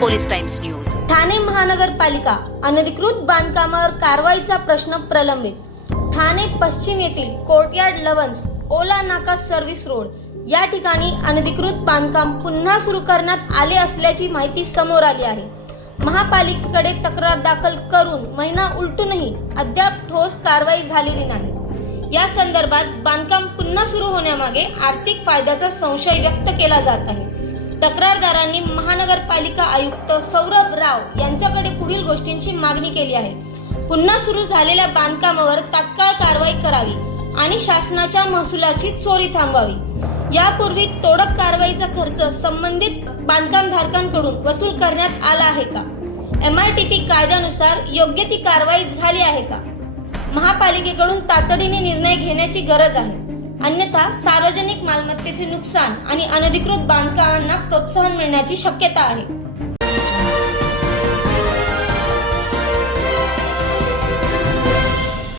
Police times news. Thane महानगरपालिका अनधिकृत बांधकामावर कारवाईचा प्रश्न प्रलंबित. ठाणे पश्चिम येथील कोर्टयार्ड लवन्स ओला नाका सर्व्हिस रोड या ठिकाणी अनधिकृत बांधकाम पुन्हा सुरू करण्यात आले असल्याची माहिती समोर आली आहे. महापालिकेकडे तक्रार दाखल करून महिना उलटूनही अद्याप ठोस कारवाई झालेली नाही. या संदर्भात बांधकाम पुन्हा सुरू होण्यामागे आर्थिक फायद्याचा संशय व्यक्त केला जात आहे. तक्रारदारांनी महानगरपालिका आयुक्त सौरभ राव यांच्याकडे पुढील गोष्टींची मागणी केली आहे. पुन्हा सुरू झालेल्या बांधकामावर तात्काळ कारवाई करावी आणि शासनाच्या महसुलाची चोरी थांबवावी. यापूर्वी तोडक कारवाईचा खर्च संबंधित बांधकामधारकांकडून वसूल करण्यात आला आहे का? एम आर टी पी कायद्यानुसार योग्य ती कारवाई झाली आहे का? महापालिकेकडून तातडीने निर्णय घेण्याची गरज आहे. अन्यथा सार्वजनिक मालमत्तेचे नुकसान आणि अनधिकृत बांधकामांना प्रोत्साहन मिळण्याची शक्यता आहे.